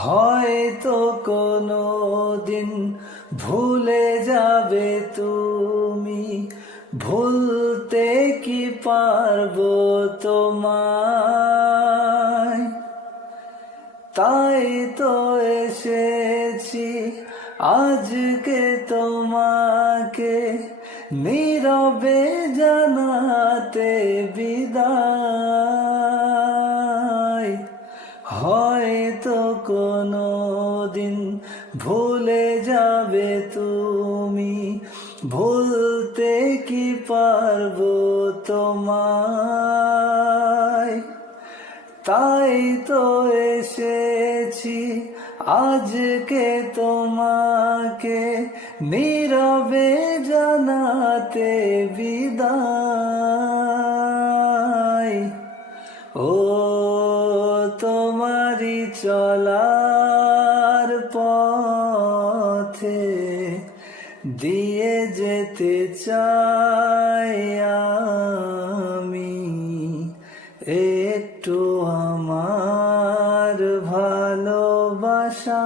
হয়তো কোনো দিন ভুলে যাবে তুমি, ভুলতে কি পারবো তোমায়। তাই তো এসেছি আজকে তোমাকে নীরবে জানাতে বিদায়। হয়তো কোনো দিন ভুলে যাবে তুমি, ভুলতে কি পারবো তোমায়। তাই তো এসেছি আজকে তোমাকে নীরবে জানাতে বিদায়। ও তোমারি চলার পথে দিয়ে যেতে চাই আমি একটু আমার ভালোবাসা।